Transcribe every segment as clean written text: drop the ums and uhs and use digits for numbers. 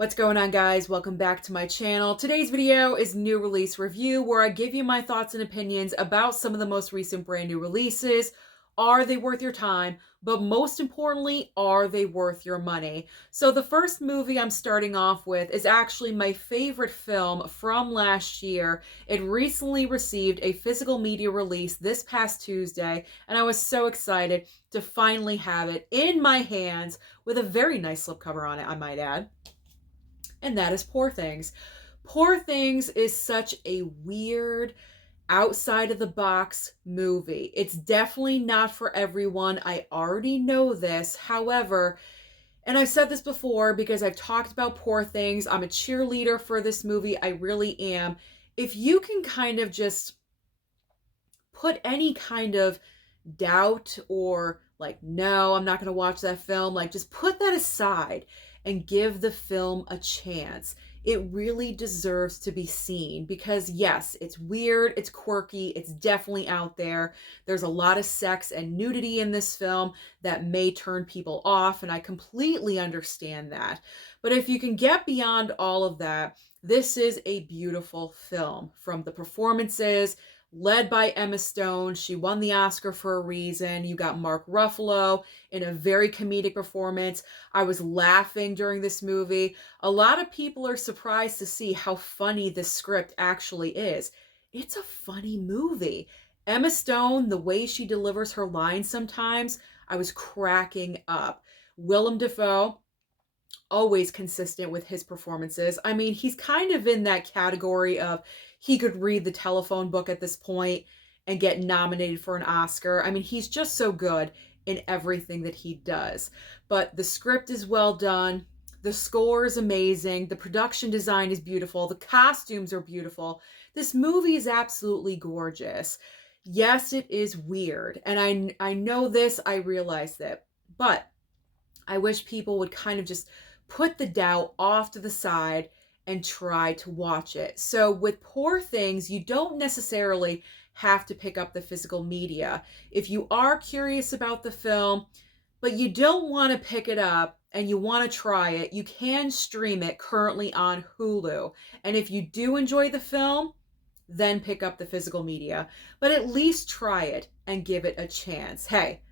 What's going on, guys? Welcome back to my channel. Today's video is new release review where I give you my thoughts and opinions about some of the most recent brand new releases. Are they worth your time? But most importantly, are they worth your money? So the first movie I'm starting off with is actually my favorite film from last year. It recently received a physical media release this past Tuesday, and I was so excited to finally have it in my hands with a very nice slipcover on it, I might add. And that is Poor Things. Poor Things is such a weird, outside of the box movie. It's definitely not for everyone. I already know this. However, and I've said this before because I've talked about Poor Things. I'm a cheerleader for this movie. I really am. If you can kind of just put any kind of doubt or like, no, I'm not going to watch that film, like just put that aside and give the film a chance. It really deserves to be seen because yes, it's weird, it's quirky, it's definitely out there. There's a lot of sex and nudity in this film that may turn people off, and I completely understand that. But if you can get beyond all of that, this is a beautiful film. From the performances, led by Emma Stone. She won the Oscar for a reason. You got Mark Ruffalo in a very comedic performance. I was laughing during this movie. A lot of people are surprised to see how funny this script actually is. It's a funny movie. Emma Stone, the way she delivers her lines sometimes, I was cracking up. Willem Dafoe, always consistent with his performances. I mean, he's kind of in that category of he could read the telephone book at this point and get nominated for an Oscar. I mean, he's just so good in everything that he does. But the script is well done. The score is amazing. The production design is beautiful. The costumes are beautiful. This movie is absolutely gorgeous. Yes, it is weird. And I know this, I realize that. But I wish people would kind of just put the doubt off to the side and try to watch it. So with Poor Things, you don't necessarily have to pick up the physical media. If you are curious about the film, but you don't want to pick it up and you want to try it, you can stream it currently on Hulu. And if you do enjoy the film, then pick up the physical media. But at least try it and give it a chance. Hey,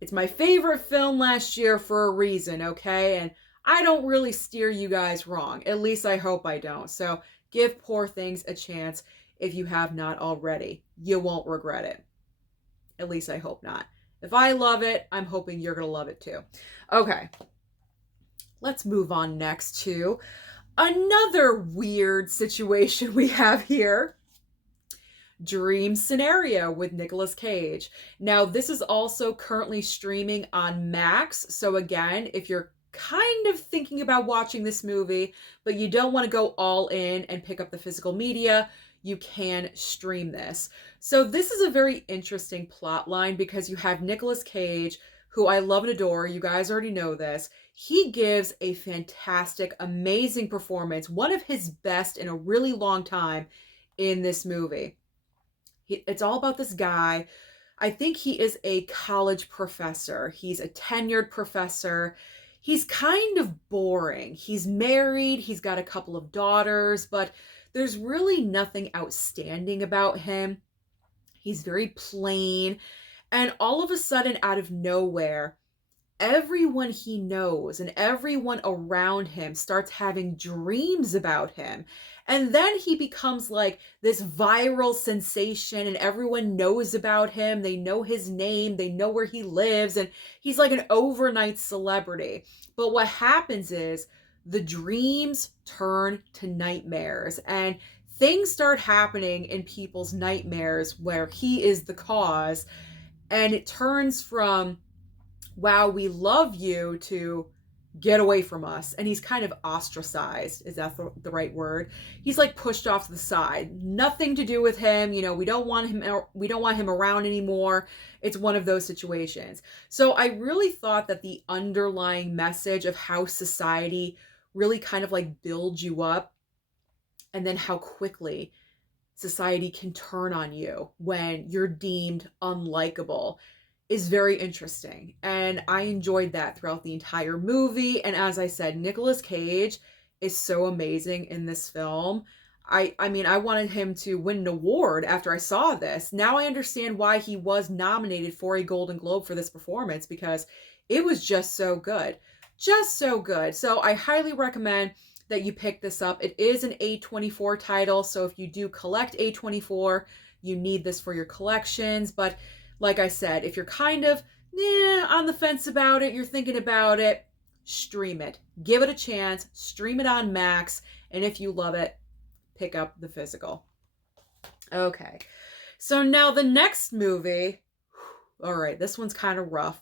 it's my favorite film last year for a reason, okay? And I don't really steer you guys wrong. At least I hope I don't. So give Poor Things a chance if you have not already. You won't regret it. At least I hope not. If I love it, I'm hoping you're going to love it too. Okay, let's move on next to another weird situation we have here. Dream Scenario with Nicolas Cage. Now, this is also currently streaming on Max. So again, if you're kind of thinking about watching this movie, but you don't want to go all in and pick up the physical media, you can stream this. So this is a very interesting plot line because you have Nicolas Cage, who I love and adore. You guys already know this. He gives a fantastic, amazing performance, one of his best in a really long time in this movie. It's all about this guy. I think he is a college professor. He's a tenured professor. He's kind of boring. He's married. He's got a couple of daughters, but there's really nothing outstanding about him. He's very plain. And all of a sudden, out of nowhere, everyone he knows and everyone around him starts having dreams about him. And then he becomes like this viral sensation and everyone knows about him. They know his name, they know where he lives, and he's like an overnight celebrity. But what happens is the dreams turn to nightmares and things start happening in people's nightmares where he is the cause. And it turns from, wow, we love you, to get away from us. And he's kind of ostracized. Is that the right word? He's like pushed off to the side. Nothing to do with him. You know, we don't want him around anymore. It's one of those situations. So I really thought that the underlying message of how society really kind of like builds you up and then how quickly society can turn on you when you're deemed unlikable is very interesting. And I enjoyed that throughout the entire movie. And as I said, Nicolas Cage is so amazing in this film. I mean, I wanted him to win an award after I saw this. Now I understand why he was nominated for a Golden Globe for this performance, because it was just so good. Just so good. So I highly recommend that you pick this up. It is an A24 title, so if you do collect A24, you need this for your collections. But like I said, if you're kind of on the fence about it, you're thinking about it, stream it. Give it a chance. Stream it on Max. And if you love it, pick up the physical. Okay. So now the next movie. All right, this one's kind of rough.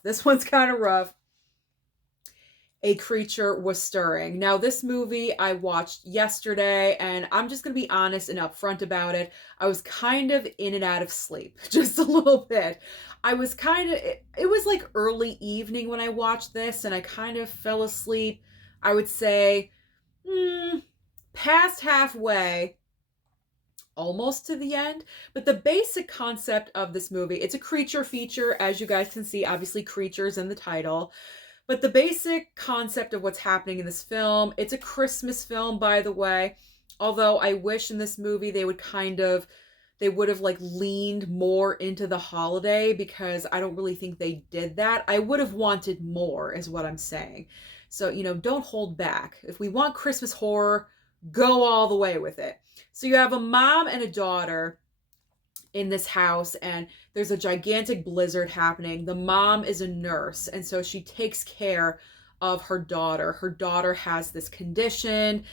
A Creature Was Stirring. Now, this movie I watched yesterday, and I'm just going to be honest and upfront about it. I was kind of in and out of sleep, just a little bit. I was it was like early evening when I watched this, and I kind of fell asleep, I would say, past halfway, almost to the end. But the basic concept of this movie, it's a creature feature, as you guys can see, obviously creatures in the title. But the basic concept of what's happening in this film, it's a Christmas film, by the way. Although I wish in this movie they would have like leaned more into the holiday, because I don't really think they did that. I would have wanted more, is what I'm saying. So, don't hold back. If we want Christmas horror, go all the way with it. So you have a mom and a daughter in this house, and there's a gigantic blizzard happening. The mom is a nurse, and so she takes care of her daughter. Her daughter has this condition,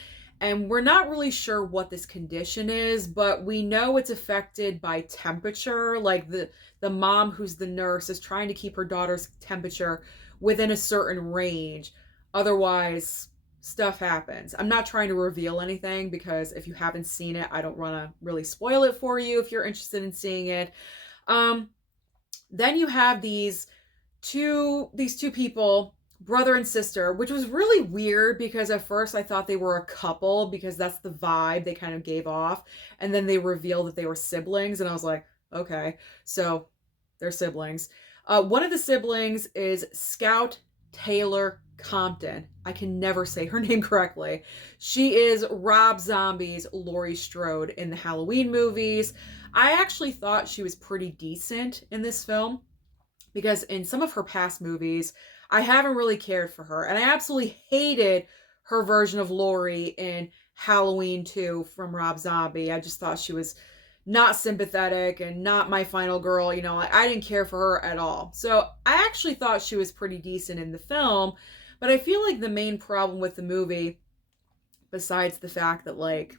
and we're not really sure what this condition is, but we know it's affected by temperature. Like the mom, who's the nurse, is trying to keep her daughter's temperature within a certain range. Otherwise, stuff happens. I'm not trying to reveal anything, because if you haven't seen it, I don't want to really spoil it for you if you're interested in seeing it. Then you have these two people, brother and sister, which was really weird, because at first I thought they were a couple, because that's the vibe they kind of gave off. And then they revealed that they were siblings, and I was like, okay, so they're siblings. One of the siblings is Scout Taylor Compton. I can never say her name correctly. She is Rob Zombie's Laurie Strode in the Halloween movies. I actually thought she was pretty decent in this film, because in some of her past movies, I haven't really cared for her. And I absolutely hated her version of Laurie in Halloween 2 from Rob Zombie. I just thought she was not sympathetic and not my final girl. I didn't care for her at all. So I actually thought she was pretty decent in the film. But I feel like the main problem with the movie, besides the fact that, like,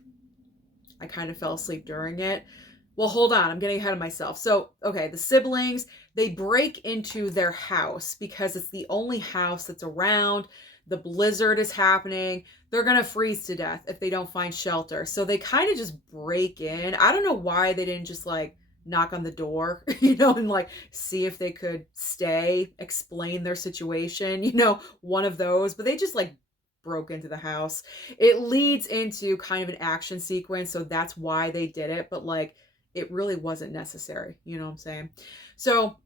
I kind of fell asleep during it. Well, hold on, I'm getting ahead of myself. So, okay, the siblings, they break into their house because it's the only house that's around. The blizzard is happening. They're going to freeze to death if they don't find shelter. So they kind of just break in. I don't know why they didn't just, like, knock on the door, and like see if they could stay, explain their situation, one of those. But they just like broke into the house. It leads into kind of an action sequence, so that's why they did it. But like, it really wasn't necessary. You know what I'm saying? So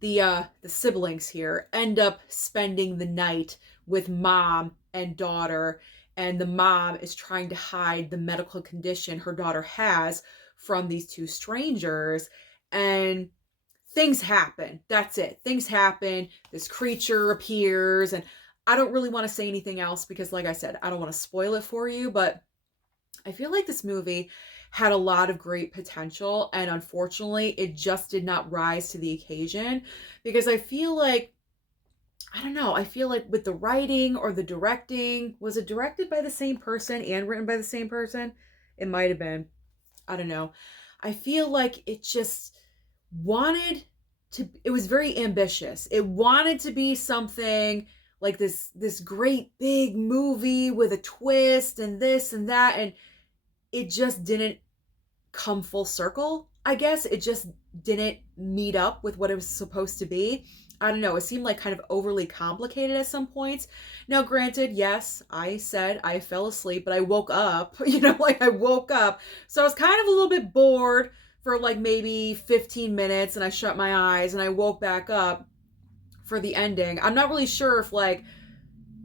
the siblings here end up spending the night with mom and daughter, and the mom is trying to hide the medical condition her daughter has from these two strangers, and things happen. That's it. Things happen. This creature appears, and I don't really want to say anything else, because like I said, I don't want to spoil it for you, but I feel like this movie had a lot of great potential, and unfortunately it just did not rise to the occasion, because I feel like, I don't know, I feel like with the writing or the directing, was it directed by the same person and written by the same person? It might have been. I don't know. I feel like it just it was very ambitious. It wanted to be something like this great big movie with a twist and this and that, and it just didn't come full circle. I guess it just didn't meet up with what it was supposed to be. I don't know. It seemed like kind of overly complicated at some points. Now, granted, yes, I said I fell asleep, but I woke up, I woke up. So I was kind of a little bit bored for like maybe 15 minutes, and I shut my eyes and I woke back up for the ending. I'm not really sure if like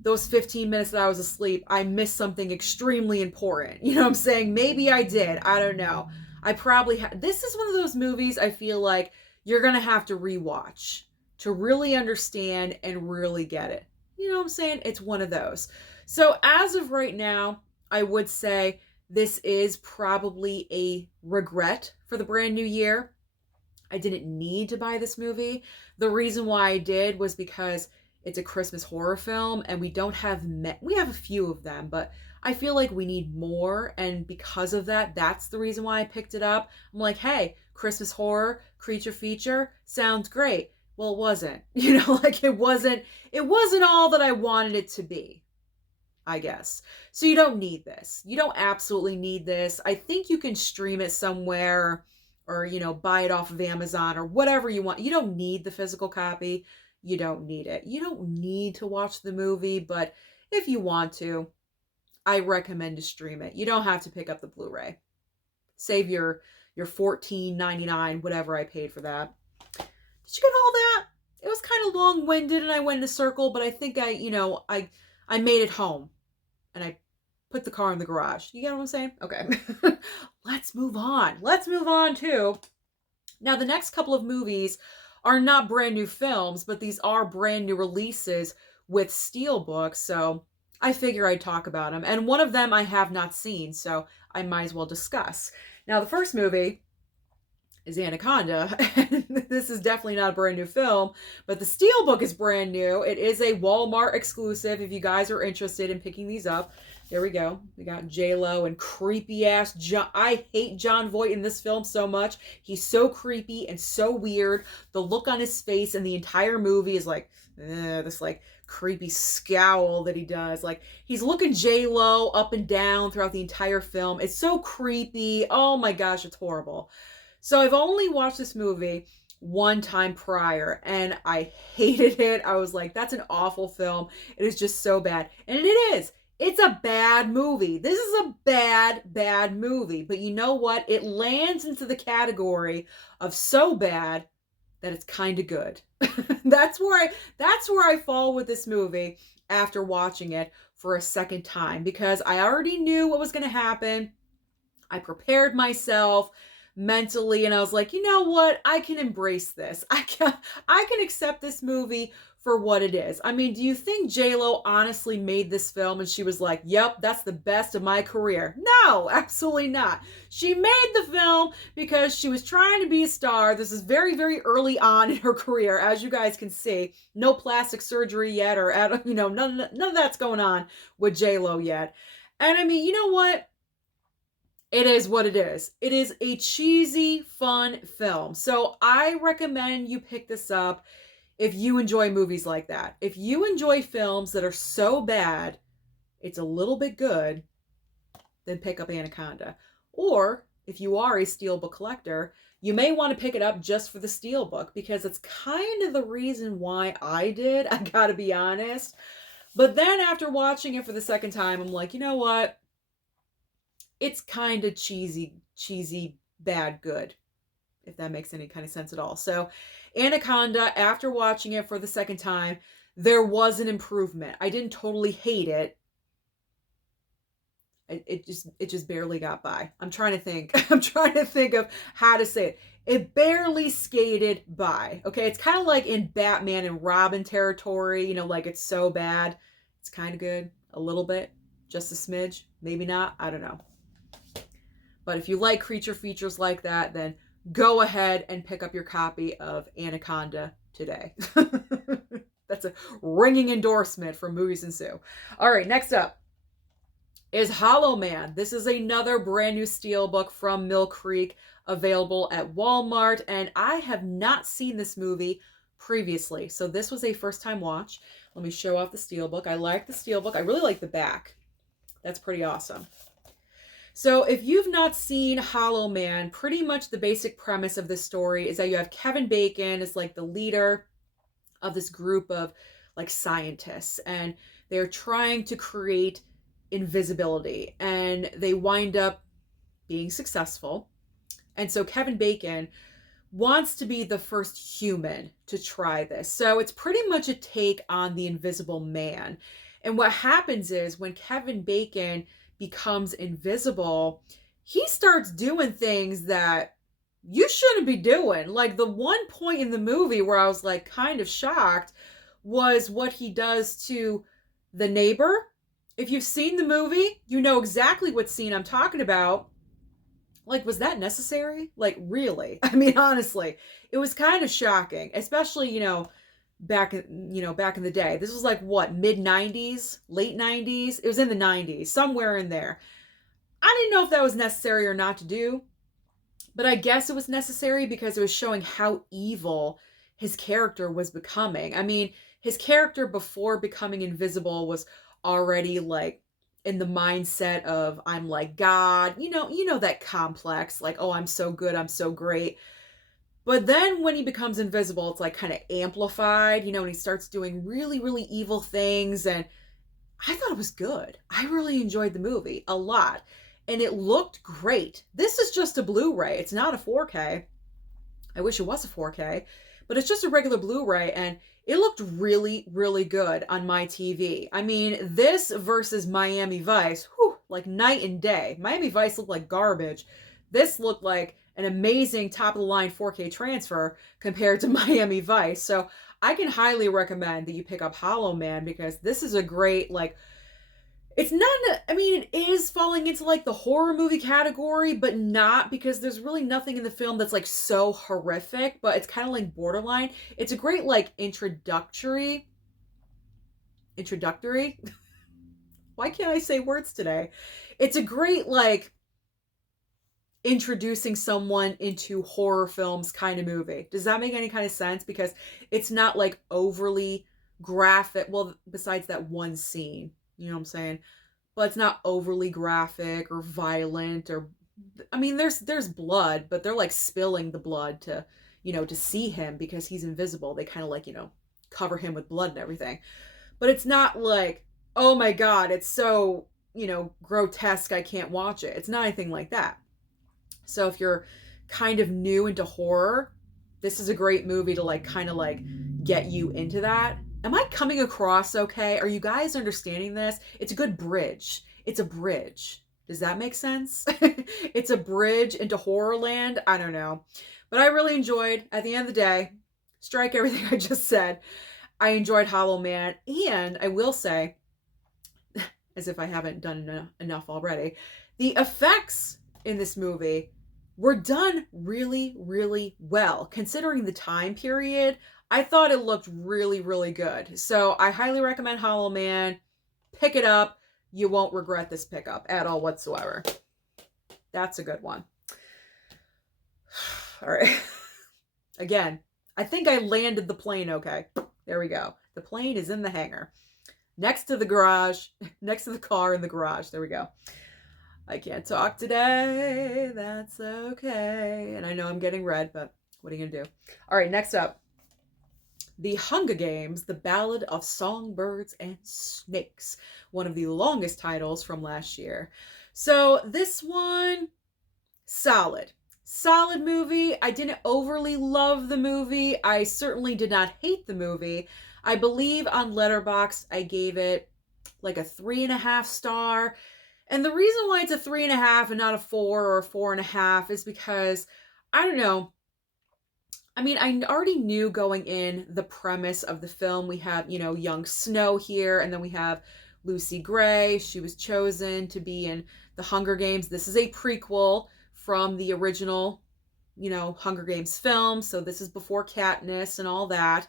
those 15 minutes that I was asleep, I missed something extremely important. You know what I'm saying? Maybe I did. I don't know. I probably this is one of those movies I feel like you're going to have to rewatch to really understand and really get it. You know what I'm saying? It's one of those. So as of right now, I would say this is probably a regret for the brand new year. I didn't need to buy this movie. The reason why I did was because it's a Christmas horror film and we don't have we have a few of them, but I feel like we need more, and because of that, that's the reason why I picked it up. I'm like, hey, Christmas horror, creature feature, sounds great. Well, it wasn't. You know, like it wasn't all that I wanted it to be, I guess. So you don't need this. You don't absolutely need this. I think you can stream it somewhere or, you know, buy it off of Amazon or whatever you want. You don't need the physical copy. You don't need it. You don't need to watch the movie, but if you want to, I recommend to stream it. You don't have to pick up the Blu-ray. Save your $14.99, whatever I paid for that. Did you get all that? It was kind of long-winded and I went in a circle, but I think I made it home and I put the car in the garage. You get what I'm saying? Okay. Let's move on. Let's move on to, now the next couple of movies are not brand new films, but these are brand new releases with steelbooks, so I figure I'd talk about them. And one of them I have not seen, so I might as well discuss. Now the first movie is Anaconda, and this is definitely not a brand new film, but the steelbook is brand new. It is a Walmart exclusive if you guys are interested in picking these up. There we go. We got J-Lo and creepy ass John. I hate Jon Voight in this film so much. He's so creepy and so weird. The look on his face in the entire movie is like this like creepy scowl that he does. Like he's looking J-Lo up and down throughout the entire film. It's so creepy. Oh my gosh, it's horrible. So I've only watched this movie one time prior and I hated it. I was like, that's an awful film. It is just so bad. And it is. It's a bad movie. This is a bad movie. But you know what? It lands into the category of so bad that it's kind of good. That's where I fall with this movie after watching it for a second time, because I already knew what was going to happen. I prepared myself mentally and I was like, you know what? I can embrace this. I can accept this movie for what it is. I mean, do you think J-Lo honestly made this film and she was like, yep, that's the best of my career? No, absolutely not. She made the film because she was trying to be a star. This is very, very early on in her career, as you guys can see. No plastic surgery yet, or none of that's going on with J-Lo yet. And I mean, you know what? It is what it is. It is a cheesy, fun film. So I recommend you pick this up if you enjoy movies like that. If you enjoy films that are so bad, it's a little bit good, then pick up Anaconda. Or if you are a steelbook collector, you may want to pick it up just for the steelbook, because it's kind of the reason why I did, I gotta be honest. But then after watching it for the second time, I'm like, you know what? It's kind of cheesy, bad, good, if that makes any kind of sense at all. So Anaconda, after watching it for the second time, there was an improvement. I didn't totally hate it. It just barely got by. I'm trying to think of how to say it. It barely skated by. Okay, it's kind of like in Batman and Robin territory, you know, like it's so bad. It's kind of good, a little bit, just a smidge, maybe not, I don't know. But if you like creature features like that, then go ahead and pick up your copy of Anaconda today. That's a ringing endorsement from Movies&Sue. All right, next up is Hollow Man. This is another brand new steelbook from Mill Creek, available at Walmart, and I have not seen this movie previously, so this was a first-time watch. Let me show off the steelbook. I like the steelbook. I really like the back. That's pretty awesome. So if you've not seen Hollow Man, pretty much the basic premise of this story is that you have Kevin Bacon as like the leader of this group of like scientists, and they're trying to create invisibility, and they wind up being successful. And so Kevin Bacon wants to be the first human to try this. So it's pretty much a take on the Invisible Man. And what happens is when Kevin Bacon becomes invisible, he starts doing things that you shouldn't be doing. Like the one point in the movie where I was like kind of shocked was what he does to the neighbor. If you've seen the movie, you know exactly what scene I'm talking about. Like, was that necessary? Like, really? I mean, honestly, it was kind of shocking, especially, back in the day. This was like what, mid 90s, late 90s? It was in the 90s, somewhere in there. I didn't know if that was necessary or not to do, but I guess it was necessary because it was showing how evil his character was becoming. I mean, his character before becoming invisible was already like in the mindset of I'm like God, that complex, like, oh, I'm so good, I'm so great. But then when he becomes invisible, it's like kind of amplified, and he starts doing really, really evil things. And I thought it was good. I really enjoyed the movie a lot. And it looked great. This is just a Blu-ray. It's not a 4K. I wish it was a 4K, but it's just a regular Blu-ray, and it looked really, really good on my TV. I mean, this versus Miami Vice, whew, like night and day. Miami Vice looked like garbage. This looked like an amazing top-of-the-line 4K transfer compared to Miami Vice. So I can highly recommend that you pick up Hollow Man, because this is a great, like, it's not, I mean, it is falling into like the horror movie category, but not, because there's really nothing in the film that's like so horrific, but it's kind of like borderline. It's a great like introductory. Why can't I say words today? It's a great like introducing someone into horror films kind of movie. Does that make any kind of sense? Because it's not like overly graphic. Well, besides that one scene. You know what I'm saying? But it's not overly graphic or violent, or I mean there's blood, but they're like spilling the blood to see him because he's invisible. They kind of like, cover him with blood and everything. But it's not like, oh my god, it's so, grotesque I can't watch it. It's not anything like that. So if you're kind of new into horror, this is a great movie to like kind of like get you into that. Am I coming across okay? Are you guys understanding this? It's a good bridge. It's a bridge. Does that make sense? It's a bridge into Horrorland. I don't know. But I really enjoyed, at the end of the day, strike everything I just said, I enjoyed Hollow Man. And I will say, as if I haven't done enough already, the effects in this movie were done really, really well. Considering the time period, I thought it looked really, really good. So I highly recommend Hollow Man. Pick it up. You won't regret this pickup at all whatsoever. That's a good one. All right. Again, I think I landed the plane okay. There we go. The plane is in the hangar. Next to the garage. Next to the car in the garage. There we go. I can't talk today. That's okay. And I know I'm getting red, but what are you going to do? All right, next up. The Hunger Games, The Ballad of Songbirds and Snakes. One of the longest titles from last year. So this one, solid. Solid movie. I didn't overly love the movie. I certainly did not hate the movie. I believe on Letterboxd I gave it like a 3.5 star. And the reason why it's a 3.5 and not a 4 or a 4.5 is because, I don't know, I mean, I already knew going in the premise of the film. We have, young Snow here, and then we have Lucy Gray. She was chosen to be in the Hunger Games. This is a prequel from the original, Hunger Games film. So this is before Katniss and all that.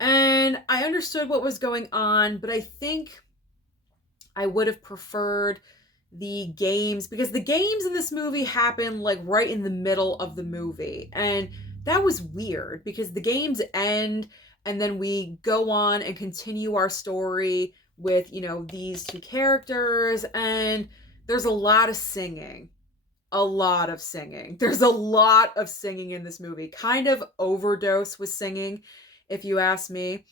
And I understood what was going on, but I think I would have preferred the games, because the games in this movie happen like right in the middle of the movie. And that was weird, because the games end and then we go on and continue our story with, these two characters, and there's a lot of singing. There's a lot of singing in this movie. Kind of overdose with singing, if you ask me.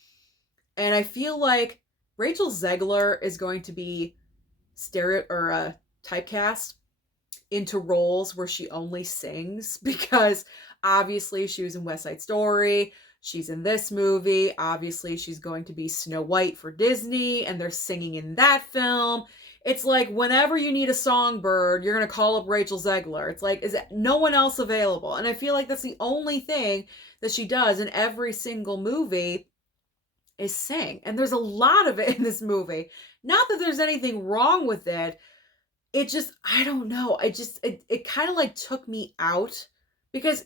And I feel like Rachel Zegler is going to be typecast into roles where she only sings, because obviously she was in West Side Story. She's in this movie. Obviously, she's going to be Snow White for Disney, and they're singing in that film. It's like whenever you need a songbird, you're going to call up Rachel Zegler. It's like, is no one else available? And I feel like that's the only thing that she does in every single movie is sing. And there's a lot of it in this movie. Not that there's anything wrong with it. It just, I don't know. It kind of like took me out because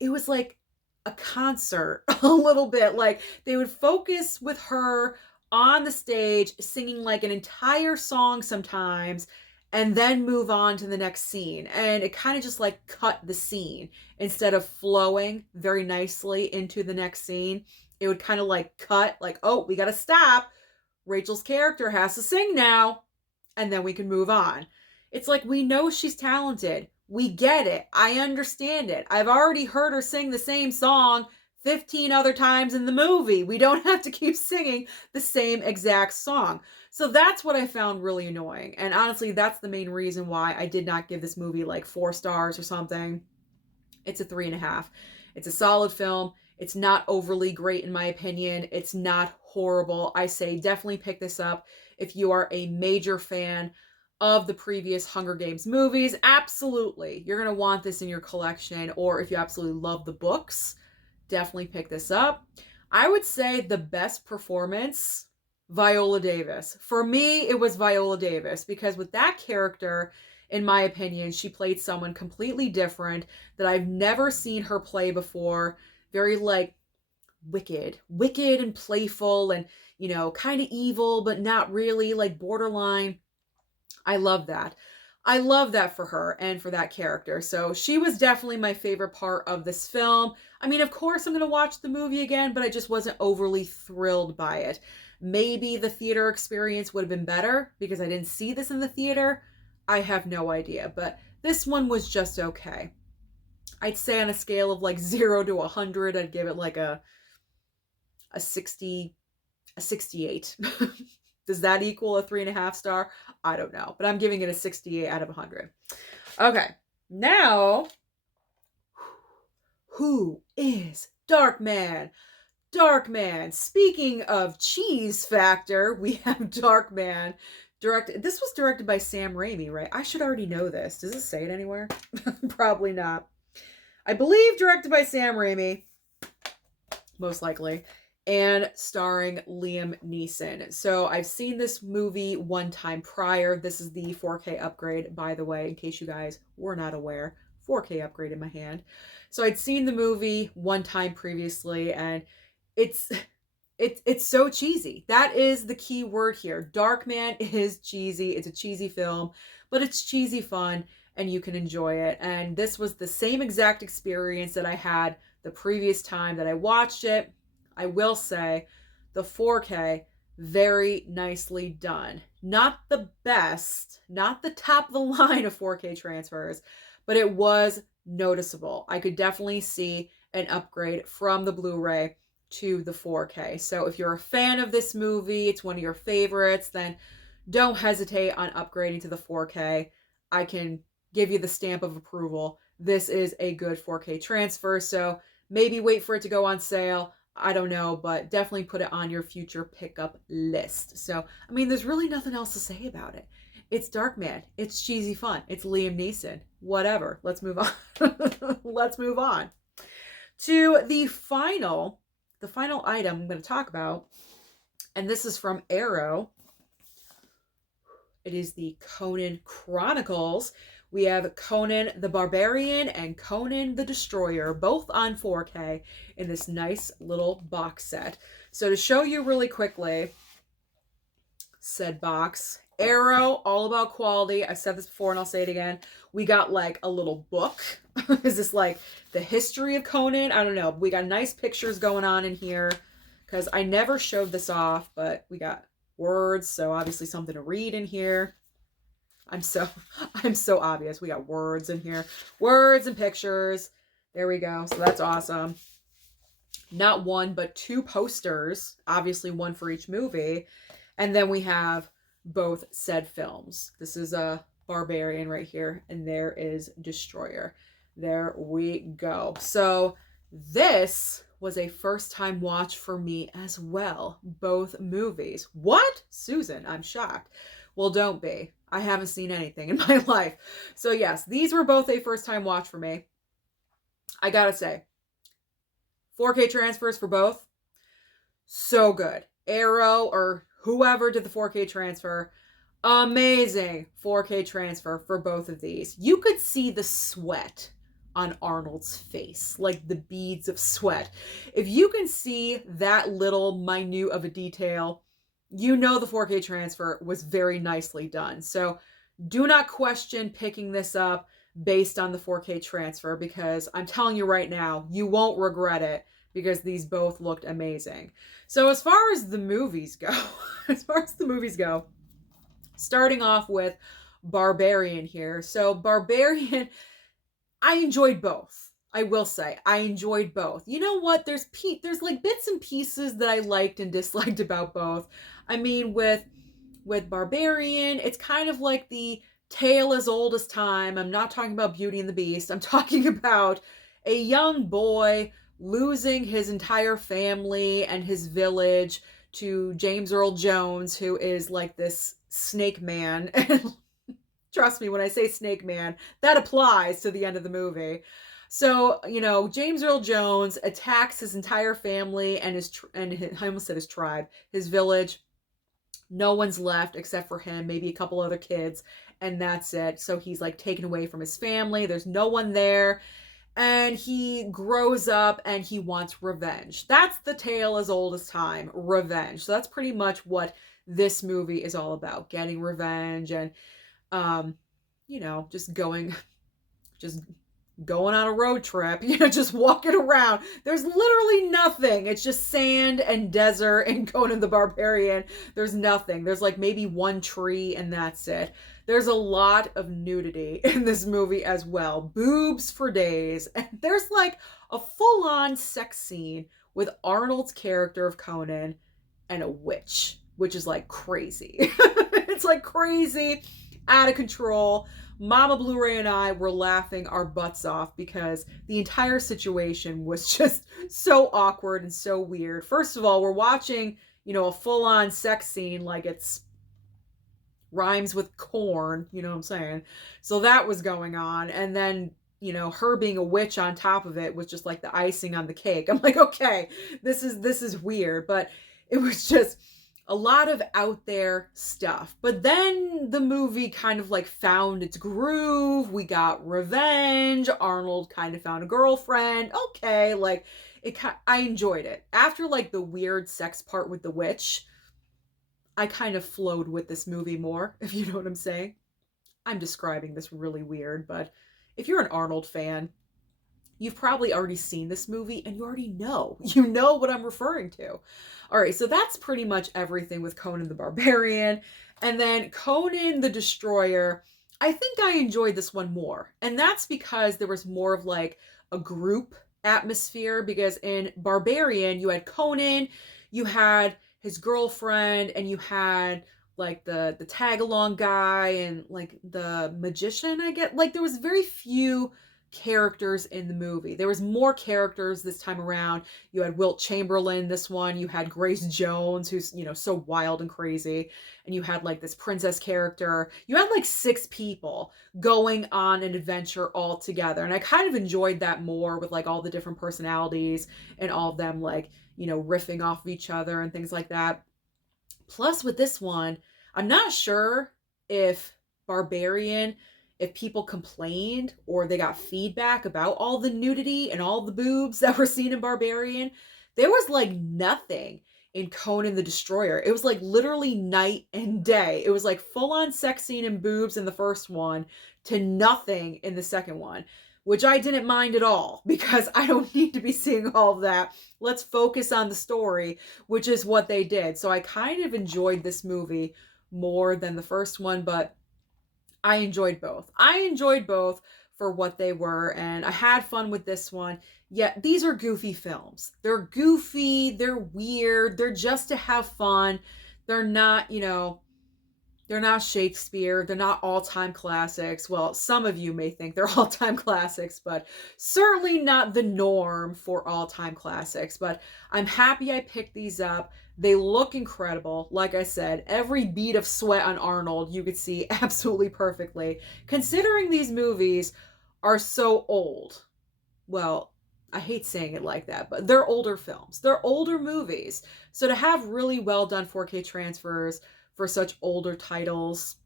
it was like a concert a little bit. Like they would focus with her on the stage singing like an entire song sometimes and then move on to the next scene. And it kind of just like cut the scene instead of flowing very nicely into the next scene. It would kind of like cut like, oh, we got to stop. Rachel's character has to sing now. And then we can move on. It's like, we know she's talented. We get it. I understand it. I've already heard her sing the same song 15 other times in the movie. We don't have to keep singing the same exact song. So that's what I found really annoying. And honestly, that's the main reason why I did not give this movie like 4 stars or something. It's a 3.5. It's a solid film. It's not overly great in my opinion. It's not horrible. I say definitely pick this up if you are a major fan of the previous Hunger Games movies. Absolutely. You're going to want this in your collection, or if you absolutely love the books, definitely pick this up. I would say the best performance, Viola Davis. For me, it was Viola Davis because with that character, in my opinion, she played someone completely different that I've never seen her play before. Very like wicked and playful and, you know, kind of evil, but not really, like borderline. I love that. I love that for her and for that character. So she was definitely my favorite part of this film. I mean, of course, I'm going to watch the movie again, but I just wasn't overly thrilled by it. Maybe the theater experience would have been better because I didn't see this in the theater. I have no idea, but this one was just okay. I'd say on a scale of like 0 to 100, I'd give it like a 68. Does that equal a 3.5 star? I don't know, but I'm giving it a 68 out of 100. Okay, now, who is Darkman? Darkman. Speaking of cheese factor, we have Darkman. This was directed by Sam Raimi, right? I should already know this. Does it say it anywhere? Probably not. I believe directed by Sam Raimi, most likely, and starring Liam Neeson. So I've seen this movie one time prior. This is the 4K upgrade, by the way, in case you guys were not aware. 4K upgrade in my hand. So I'd seen the movie one time previously, and it's so cheesy. That is the key word here. Darkman is cheesy. It's a cheesy film, but it's cheesy fun, and you can enjoy it. And this was the same exact experience that I had the previous time that I watched it. I will say the 4K, very nicely done. Not the best, not the top of the line of 4K transfers, but it was noticeable. I could definitely see an upgrade from the Blu-ray to the 4K. So if you're a fan of this movie, it's one of your favorites, then don't hesitate on upgrading to the 4K. I can give you the stamp of approval. This is a good 4K transfer, so maybe wait for it to go on sale. I don't know, but definitely put it on your future pickup list. So, I mean, there's really nothing else to say about it. It's Darkman. It's cheesy fun. It's Liam Neeson. Whatever. Let's move on. Let's move on to the final item I'm going to talk about. And this is from Arrow. It is the Conan Chronicles. We have Conan the Barbarian and Conan the Destroyer, both on 4K in this nice little box set. So to show you really quickly, said box, Arrow, all about quality. I said this before and I'll say it again. We got like a little book. Is this like the history of Conan? I don't know. We got nice pictures going on in here because I never showed this off, but we got words. So obviously something to read in here. I'm so obvious. We got words in here. Words and pictures. There we go. So that's awesome. Not one, but 2 posters. Obviously one for each movie. And then we have both said films. This is a Barbarian right here. And there is Destroyer. There we go. So this was a first time watch for me as well. Both movies. What? Susan, I'm shocked. Well, don't be. I haven't seen anything in my life. So, yes, these were both a first time watch for me. I gotta say, 4K transfers for both. So good. Arrow or whoever did the 4K transfer, amazing 4K transfer for both of these. You could see the sweat on Arnold's face, like the beads of sweat. If you can see that little minute of a detail, you know the 4K transfer was very nicely done. So do not question picking this up based on the 4K transfer, because I'm telling you right now, you won't regret it, because these both looked amazing. So as far as the movies go, starting off with Barbarian here. So Barbarian, I enjoyed both. I will say, I enjoyed both. You know what? There's like bits and pieces that I liked and disliked about both. I mean, with Barbarian, it's kind of like the tale as old as time. I'm not talking about Beauty and the Beast. I'm talking about a young boy losing his entire family and his village to James Earl Jones, who is like this snake man. And trust me, when I say snake man, that applies to the end of the movie. So, you know, James Earl Jones attacks his entire family and I almost said his tribe, his village. No one's left except for him, maybe a couple other kids, and that's it. So he's like taken away from his family. There's no one there. And he grows up and he wants revenge. That's the tale as old as time, revenge. So that's pretty much what this movie is all about, getting revenge and, you know, just going on a road trip, you know, just walking around. There's literally nothing. It's just sand and desert and Conan the Barbarian. There's nothing. There's like maybe one tree and that's it. There's a lot of nudity in this movie as well. Boobs for days. And there's like a full-on sex scene with Arnold's character of Conan and a witch, which is like crazy. It's like crazy, out of control. Mama Blu-ray and I were laughing our butts off because the entire situation was just so awkward and so weird. First of all, we're watching, you know, a full-on sex scene like it's rhymes with corn, you know what I'm saying? So that was going on. And then, you know, her being a witch on top of it was just like the icing on the cake. I'm like, okay, this is weird, but it was just a lot of out there stuff. But then the movie kind of like found its groove. We got revenge. Arnold kind of found a girlfriend. Okay, like I enjoyed it. After like the weird sex part with the witch, I kind of flowed with this movie more, if you know what I'm saying. I'm describing this really weird, but if you're an Arnold fan, you've probably already seen this movie and you already know. You know what I'm referring to. All right, so that's pretty much everything with Conan the Barbarian. And then Conan the Destroyer, I think I enjoyed this one more. And that's because there was more of like a group atmosphere, because in Barbarian, you had Conan, you had his girlfriend, and you had like the tag-along guy and like the magician, I get. Like there was very few characters in the movie. There was more characters this time around. You had Wilt Chamberlain, this one. You had Grace Jones, who's, you know, so wild and crazy. And you had like this princess character. You had like 6 people going on an adventure all together. And I kind of enjoyed that more, with like all the different personalities and all of them like, you know, riffing off of each other and things like that. Plus with this one, I'm not sure if people complained or they got feedback about all the nudity and all the boobs that were seen in Barbarian. There was like nothing in Conan the Destroyer. It was like literally night and day. It was like full-on sex scene and boobs in the first one to nothing in the second one, which I didn't mind at all, because I don't need to be seeing all of that. Let's focus on the story, which is what they did. So I kind of enjoyed this movie more than the first one, but I enjoyed both. I enjoyed both for what they were, and I had fun with this one. Yeah, these are goofy films. They're goofy, they're weird, they're just to have fun. They're not, you know, They're not Shakespeare. They're not all-time classics. Well, some of you may think they're all-time classics, but certainly not the norm for all-time classics. But I'm happy I picked these up. They look incredible. Like I said, every bead of sweat on Arnold you could see absolutely perfectly. Considering these movies are so old. Well, I hate saying it like that, but they're older films. They're older movies. So to have really well done 4K transfers for such older titles,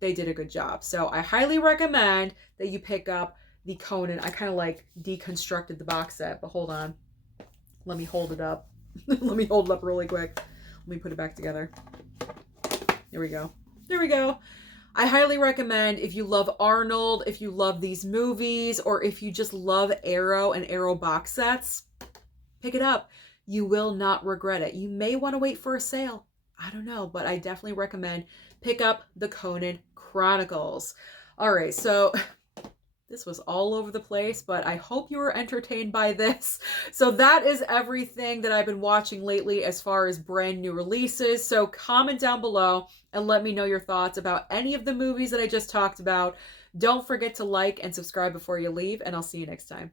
they did a good job. So I highly recommend that you pick up the Conan. I kind of like deconstructed the box set, but hold on. Let me hold it up. Let me hold it up really quick. Let me put it back together. There we go. There we go. I highly recommend, if you love Arnold, if you love these movies, or if you just love Arrow and Arrow box sets, pick it up. You will not regret it. You may want to wait for a sale. I don't know, but I definitely recommend pick up the Conan Chronicles. All right, so this was all over the place, but I hope you were entertained by this. So that is everything that I've been watching lately as far as brand new releases. So comment down below and let me know your thoughts about any of the movies that I just talked about. Don't forget to like and subscribe before you leave, and I'll see you next time.